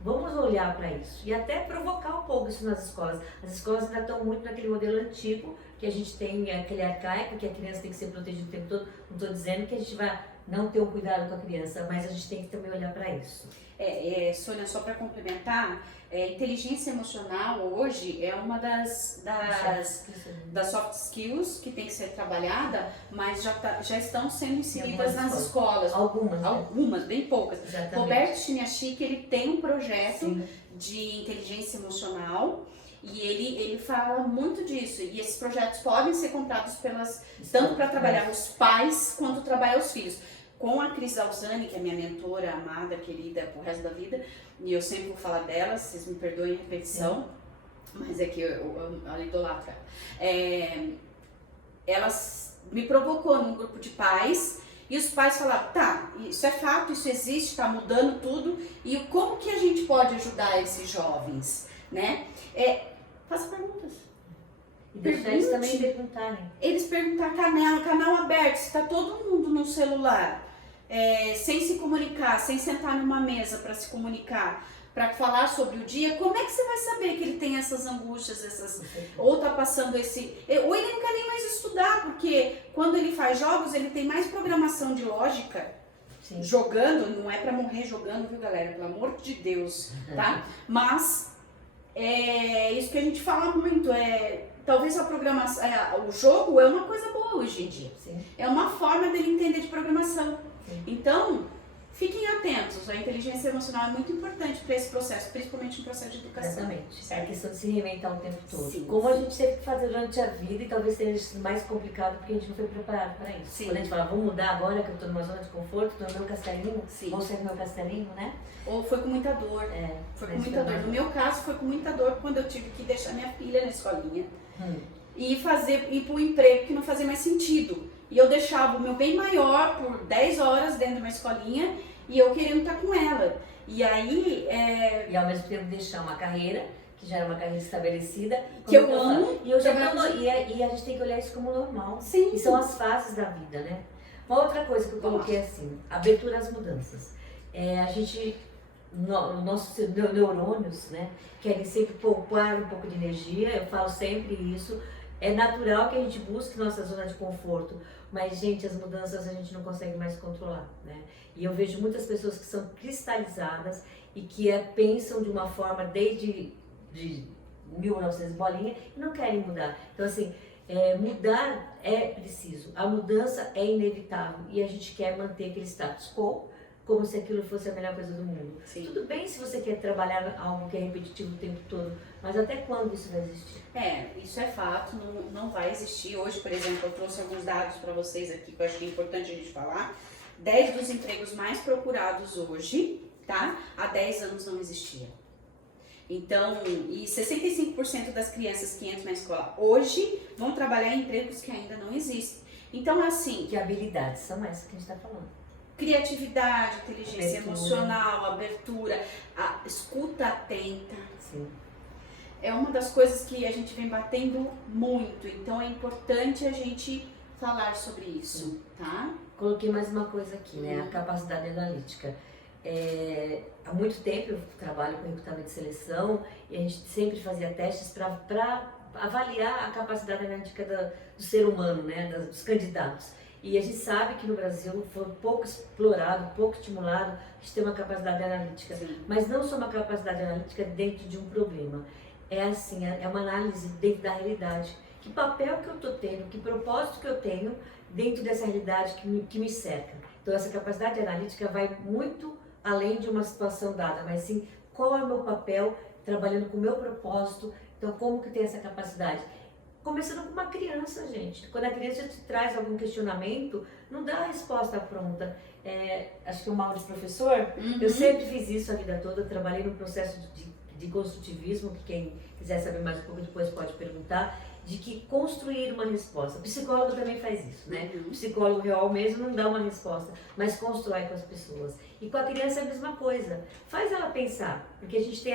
vamos olhar para isso e até provocar um pouco isso nas escolas. As escolas ainda estão muito naquele modelo antigo que a gente tem aquele arcaico, que a criança tem que ser protegida o tempo todo. Não estou dizendo que a gente vai não ter um cuidado com a criança, mas a gente tem que também olhar para isso. Sônia, só para complementar, inteligência emocional hoje é uma das soft skills que tem que ser trabalhada, mas já estão sendo inseridas nas escolas. Algumas, né? Algumas, bem poucas. Exatamente. Roberto Chiniachik, ele tem um projeto Sim. de inteligência emocional e ele fala muito disso. E esses projetos podem ser comprados tanto para trabalhar os pais quanto trabalhar os filhos. Com a Cris Alzani, que é minha mentora amada, querida, pro resto da vida, e eu sempre vou falar dela, vocês me perdoem a repetição, mas é que eu idolatro ela. Ela me provocou num grupo de pais, e os pais falaram, tá, isso é fato, isso existe, está mudando tudo, e como que a gente pode ajudar esses jovens, né? Faça perguntas. E deixar eles também perguntarem. Eles perguntam canal aberto, se está todo mundo no celular, sem se comunicar, sem sentar numa mesa para se comunicar, para falar sobre o dia, como é que você vai saber que ele tem essas angústias, ou tá passando ou ele não quer nem mais estudar, porque quando ele faz jogos, ele tem mais programação de lógica. Sim. Jogando, não é para morrer jogando, viu, galera? Pelo amor de Deus, tá? Mas isso que a gente fala muito, talvez a programação, o jogo é uma coisa boa hoje em dia. Sim. É uma forma dele entender de programação. Sim. Então, fiquem atentos. A inteligência emocional é muito importante para esse processo, principalmente no processo de educação. Exatamente. É a questão de se reinventar o tempo todo. Sim. Como a gente teve que fazer durante a vida e talvez seja mais complicado porque a gente não foi preparado para isso. Sim. Quando a gente fala, vamos mudar agora que eu estou numa zona de conforto, estou no meu castelinho, Sim. vou sair do meu castelinho, né? Ou foi com muita dor. Foi com muita dor. No meu caso, foi com muita dor quando eu tive que deixar minha filha na escolinha e ir para um emprego que não fazia mais sentido. E eu deixava o meu bem maior por 10 horas dentro de uma escolinha e eu querendo estar com ela. E aí... E ao mesmo tempo deixar uma carreira, que já era uma carreira estabelecida. Que eu amo. E a gente tem que olhar isso como normal. Sim. E são as fases da vida, né? Uma outra coisa que eu coloquei assim, abertura às mudanças. A gente... Nossos neurônios, né, querem sempre poupar um pouco de energia, eu falo sempre isso. É natural que a gente busque nossa zona de conforto, mas, gente, as mudanças a gente não consegue mais controlar, né? E eu vejo muitas pessoas que são cristalizadas e que pensam de uma forma desde 1900 bolinha e não querem mudar. Então, assim, mudar é preciso, a mudança é inevitável e a gente quer manter aquele status quo, como se aquilo fosse a melhor coisa do mundo. Sim. Tudo bem se você quer trabalhar algo que é repetitivo o tempo todo, mas até quando isso vai existir? Isso é fato, não vai existir. Hoje, por exemplo, eu trouxe alguns dados para vocês aqui que eu acho que é importante a gente falar. 10 dos empregos mais procurados hoje, tá? Há 10 anos não existiam. Então, e 65% das crianças que entram na escola hoje vão trabalhar em empregos que ainda não existem. Então, assim... Que habilidades são essas que a gente está falando? Criatividade, inteligência emocional, abertura, a escuta atenta. Sim. É uma das coisas que a gente vem batendo muito, então é importante a gente falar sobre isso, tá? Coloquei mais uma coisa aqui, né? A capacidade analítica. Há muito tempo eu trabalho com recrutamento de seleção e a gente sempre fazia testes para avaliar a capacidade analítica do ser humano, né? Dos candidatos. E a gente sabe que no Brasil foi pouco explorado, pouco estimulado a gente ter uma capacidade analítica. Sim. Mas não só uma capacidade analítica dentro de um problema. É uma análise dentro da realidade. Que papel que eu estou tendo, que propósito que eu tenho dentro dessa realidade que me cerca. Então essa capacidade analítica vai muito além de uma situação dada, mas sim qual é o meu papel trabalhando com o meu propósito. Então como que eu tenho essa capacidade? Começando com uma criança, gente. Quando a criança te traz algum questionamento, não dá a resposta pronta. Acho que é um mal de professor. Eu sempre fiz isso a vida toda, trabalhei no processo de construtivismo, que quem quiser saber mais um pouco depois pode perguntar, de que construir uma resposta. O psicólogo também faz isso, né? O psicólogo real mesmo não dá uma resposta, mas constrói com as pessoas. E com a criança é a mesma coisa. Faz ela pensar, porque a gente tem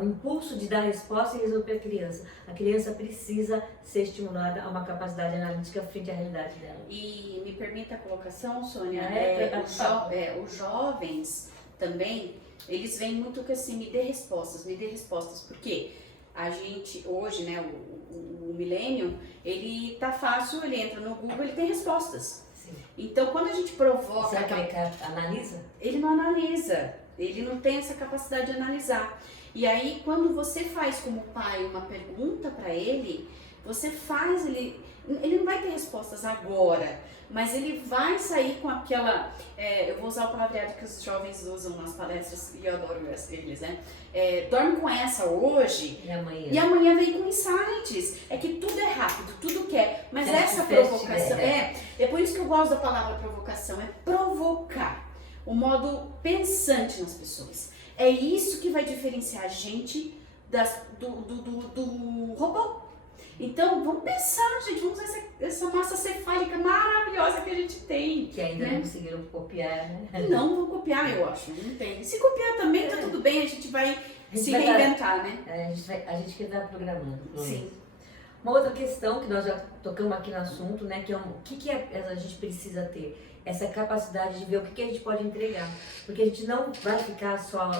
o impulso de dar resposta e resolver a criança. A criança precisa ser estimulada a uma capacidade analítica frente à realidade dela. E me permita a colocação, Sônia, os jovens também, eles vêm muito que assim, me dê respostas, porque A gente, hoje, né, o milênio, ele tá fácil, ele entra no Google, ele tem respostas. Sim. Então, quando a gente provoca... Será que ele analisa? Ele não analisa, ele não tem essa capacidade de analisar. E aí, quando você faz como pai uma pergunta para ele, você faz, ele não vai ter respostas agora, mas ele vai sair com aquela, eu vou usar o palavreado que os jovens usam nas palestras e eu adoro eles, né? Dorme com essa hoje e amanhã vem com insights. É que tudo é rápido, tudo quer, mas essa provocação, é por isso que eu gosto da palavra provocação, é provocar o modo pensante nas pessoas. É isso que vai diferenciar a gente do robô. Então, vamos pensar, gente, vamos usar essa massa cefálica maravilhosa que a gente tem. Que ainda não conseguiram copiar, né? Não vou copiar, eu acho, não tem. Se copiar também, tá tudo bem, a gente vai se reinventar, né? A gente que tá programando. Sim. Uma outra questão que nós já tocamos aqui no assunto, né, que é o que a gente precisa ter? Essa capacidade de ver o que a gente pode entregar. Porque a gente não vai ficar só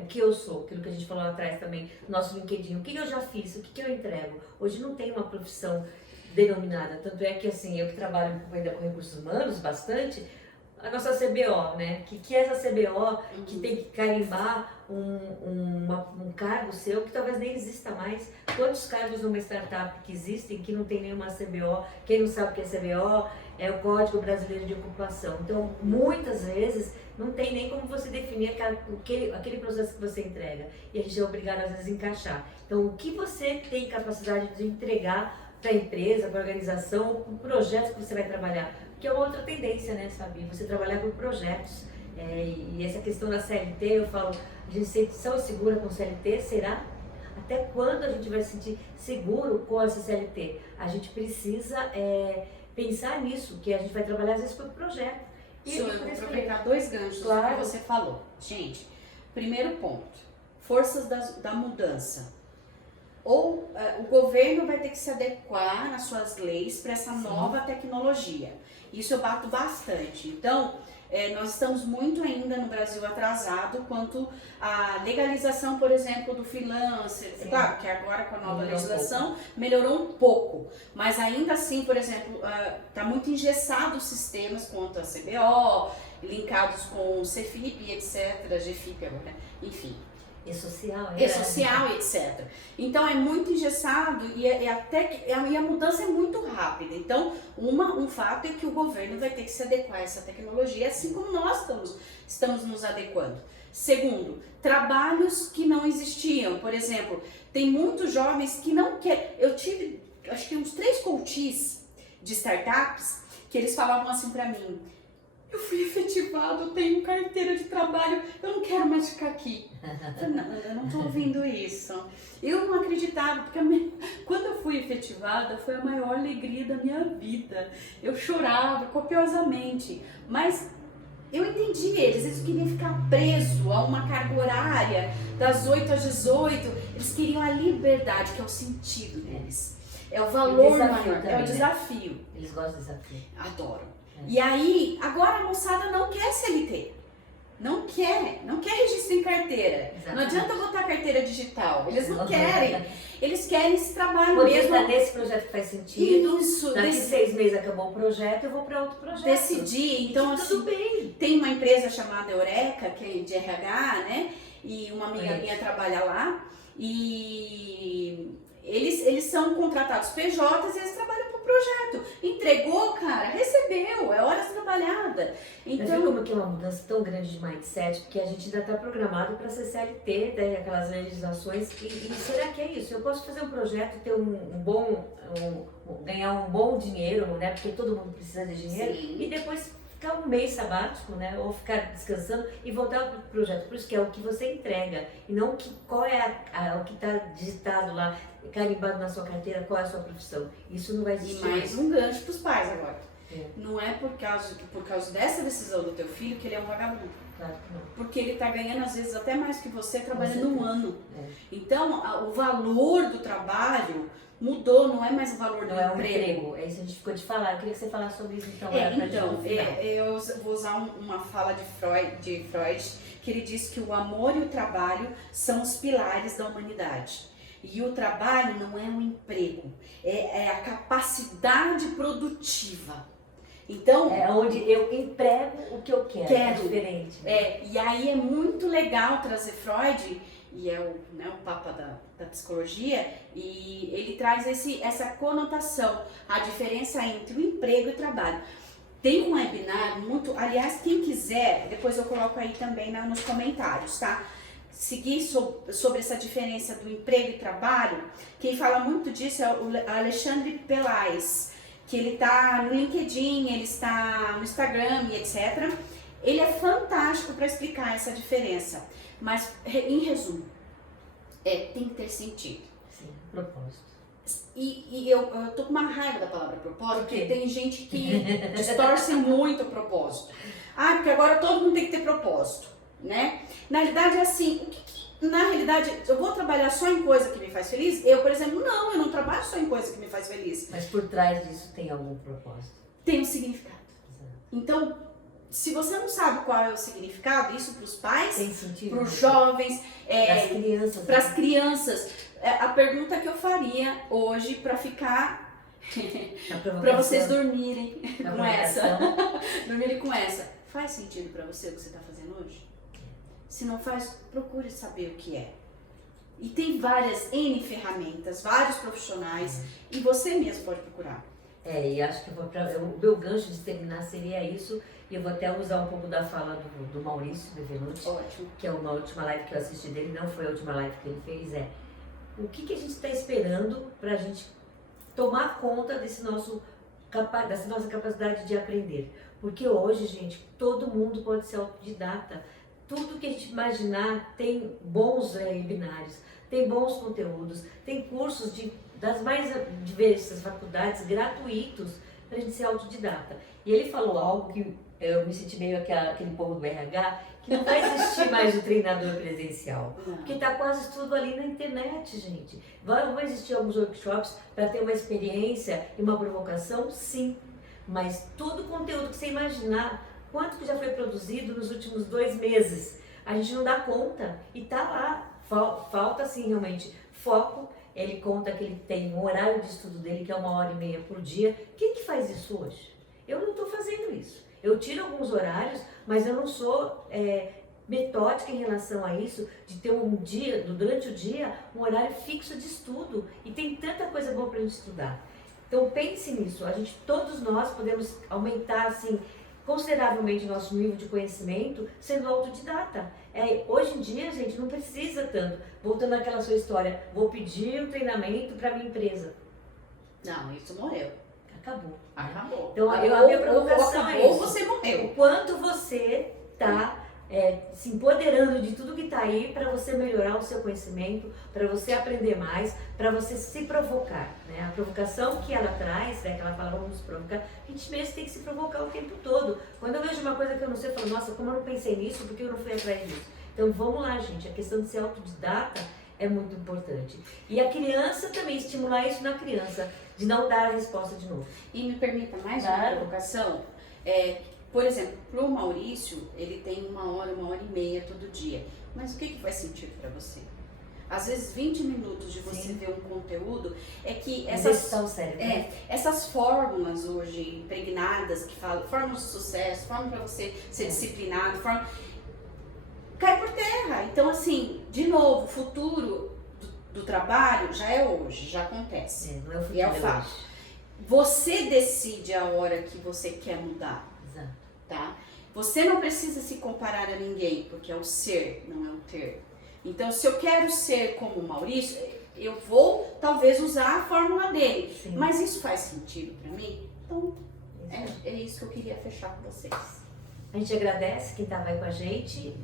o que eu sou, aquilo que a gente falou lá atrás também, no nosso LinkedIn, o que eu já fiz, o que eu entrego. Hoje não tem uma profissão denominada, tanto é que assim, eu que trabalho ainda com recursos humanos bastante, a nossa CBO, né? Que é essa CBO que tem que carimbar um cargo seu que talvez nem exista mais. Quantos cargos numa startup que existem que não tem nenhuma CBO? Quem não sabe o que é CBO é o Código Brasileiro de Ocupação. Então, muitas vezes, não tem nem como você definir aquele processo que você entrega. E a gente é obrigado, às vezes, a encaixar. Então, o que você tem capacidade de entregar para a empresa, para a organização, o projeto que você vai trabalhar? Que é outra tendência, né, Fabi? Você trabalhar por projetos. E essa questão da CLT, eu falo, a gente se sente tão segura com CLT, será? Até quando a gente vai se sentir seguro com essa CLT? A gente precisa pensar nisso, que a gente vai trabalhar às vezes por projeto. Eu vou aproveitar dois ganchos do que você falou. Gente, primeiro ponto, forças da mudança. Ou o governo vai ter que se adequar nas suas leis para essa nova tecnologia. Isso eu bato bastante. Então, nós estamos muito ainda no Brasil atrasado quanto à legalização, por exemplo, do freelancer. Sim. Claro que agora com a nova legislação melhorou um pouco, mas ainda assim, por exemplo, está muito engessado os sistemas quanto a CBO, linkados com o CFIP, etc., GFIP agora, enfim. E-social, etc. Então é muito engessado e a mudança é muito rápida. Então, um fato é que o governo vai ter que se adequar a essa tecnologia, assim como nós estamos nos adequando. Segundo, trabalhos que não existiam. Por exemplo, tem muitos jovens que não querem. Eu tive, acho que uns 3 coaches de startups que eles falavam assim pra mim: eu fui efetivado, eu tenho carteira de trabalho, eu não quero mais ficar aqui. Eu não tô ouvindo isso. Eu não acreditava, porque quando eu fui efetivada, foi a maior alegria da minha vida. Eu chorava copiosamente, mas eu entendi eles queriam ficar presos a uma carga horária, das 8 às 18, eles queriam a liberdade, que é o sentido deles. É o valor maior, é o desafio. Né? Eles gostam do desafio. Adoram. E aí, agora a moçada não quer CLT, não quer registro em carteira. Exatamente. Não adianta botar carteira digital, eles não querem. Eles querem esse trabalho mesmo. Tá nesse projeto que faz sentido. Isso. Daqui 6 meses acabou o projeto, eu vou para outro projeto. Decidir. Então, assim, tudo bem. Tem uma empresa chamada Eureka, que é de RH, né? E uma amiga minha trabalha lá. E eles são contratados PJs e eles trabalham pro projeto. Entregou, cara, recebeu, é horas trabalhada. Então, mas viu como que é uma mudança tão grande de mindset, porque a gente ainda está programado para ser CLT, né, aquelas legislações, e será que é isso? Eu posso fazer um projeto, ter ganhar um bom dinheiro, né, porque todo mundo precisa de dinheiro, sim, e depois ficar um mês sabático, né, ou ficar descansando e voltar para o projeto. Por isso que é o que você entrega, e não qual é o que está digitado lá, carimbado na sua carteira, qual é a sua profissão. Isso não vai existir. E mais um gancho para os pais agora. Não é por causa dessa decisão do teu filho que ele é um vagabundo. Claro que não. Porque ele está ganhando às vezes até mais que você trabalhando um ano. Então, o valor do trabalho mudou, não é mais o valor do emprego. É isso, a gente ficou de falar. Eu queria que você falasse sobre isso então. Eu vou usar uma fala de Freud, que ele diz que o amor e o trabalho são os pilares da humanidade. E o trabalho não é um emprego, é a capacidade produtiva. Então, É onde eu emprego o que eu quero. É diferente. E aí é muito legal trazer Freud, e é o papa da psicologia, e ele traz essa conotação, a diferença entre o emprego e o trabalho. Tem um webinar muito, aliás, quem quiser, depois eu coloco aí também nos comentários, tá? Seguir sobre essa diferença do emprego e trabalho, quem fala muito disso é o Alexandre Pelais, que ele tá no LinkedIn, ele está no Instagram e etc. Ele é fantástico para explicar essa diferença, mas em resumo, tem que ter sentido. Sim, propósito. E eu tô com uma raiva da palavra propósito, porque tem gente que distorce muito o propósito. Porque agora todo mundo tem que ter propósito, né? Na realidade é assim, na realidade, eu vou trabalhar só em coisa que me faz feliz? Eu, por exemplo, eu não trabalho só em coisa que me faz feliz. Mas por trás disso tem algum propósito? Tem um significado. Exato. Então, se você não sabe qual é o significado, isso para os pais, para os né? jovens, para as crianças, a pergunta que eu faria hoje para ficar, para vocês dormirem com essa, dormirem com essa, faz sentido para você o que você está fazendo hoje? Se não faz, procure saber o que é. E tem várias ferramentas, vários profissionais, e você mesmo pode procurar. E acho que o meu gancho de terminar seria isso, e eu vou até usar um pouco da fala do Maurício Bevenuti, que é uma última live que eu assisti dele, não foi a última live que ele fez, o que a gente está esperando para a gente tomar conta dessa nossa capacidade de aprender. Porque hoje, gente, todo mundo pode ser autodidata. Tudo que a gente imaginar tem bons webinários, tem bons conteúdos, tem cursos das mais diversas faculdades gratuitos para a gente ser autodidata. E ele falou algo que eu me senti meio aquele povo do RH, que não vai existir mais o treinador presencial, porque está quase tudo ali na internet, gente. Vão existir alguns workshops para ter uma experiência e uma provocação, sim, mas todo o conteúdo que você imaginar, quanto que já foi produzido nos últimos 2 meses, a gente não dá conta e tá lá, falta assim realmente foco. Ele conta que ele tem um horário de estudo dele que é 1h30 por dia. Quem que faz isso hoje? Eu não estou fazendo isso. Eu tiro alguns horários, mas eu não sou metódica em relação a isso, de ter durante o dia, um horário fixo de estudo. E tem tanta coisa boa para a gente estudar. Então pense nisso, todos nós podemos aumentar assim, consideravelmente o nosso nível de conhecimento sendo autodidata. Hoje em dia, gente, não precisa tanto. Voltando àquela sua história, vou pedir um treinamento para minha empresa. Não, isso morreu. Acabou. Então, a minha provocação é isso. Você morreu. O quanto você está se empoderando de tudo que está aí para você melhorar o seu conhecimento, para você aprender mais, para você se provocar, né? A provocação que ela traz, que ela fala, vamos provocar, a gente mesmo tem que se provocar o tempo todo. Quando eu vejo uma coisa que eu não sei, eu falo, nossa, como eu não pensei nisso, porque eu não fui atrás disso? Então vamos lá, gente, a questão de ser autodidata é muito importante. E a criança também, estimular isso na criança, de não dar a resposta de novo. E me permita mais uma provocação, por exemplo, para o Maurício, ele tem 1h30 todo dia. Mas o que faz sentido para você? Às vezes 20 minutos de você ver um conteúdo é que essas fórmulas hoje impregnadas que falam, fórmulas de sucesso, fórmula para você ser disciplinado, cai por terra. Então assim, de novo, o futuro do trabalho já é hoje, já acontece. Não é o futuro, e é o fato. Você decide a hora que você quer mudar. Tá? Você não precisa se comparar a ninguém, porque é o ser, não é o ter. Então, se eu quero ser como o Maurício, eu vou talvez usar a fórmula dele. Sim. Mas isso faz sentido para mim? Então, é isso que eu queria fechar com vocês. A gente agradece quem estava aí com a gente.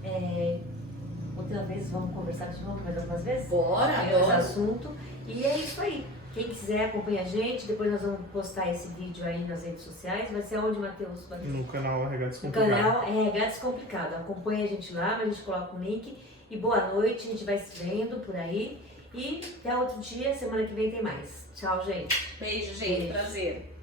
Outra vez vamos conversar de novo mais algumas vezes? Bora! Esse assunto. E é isso aí. Quem quiser acompanha a gente, depois nós vamos postar esse vídeo aí nas redes sociais. Vai ser onde, Matheus? No canal RH Descomplicado. No canal RH Descomplicado. Acompanha a gente lá, a gente coloca o link. E boa noite, a gente vai se vendo por aí. E até outro dia, semana que vem tem mais. Tchau, gente. Beijo, gente. Prazer.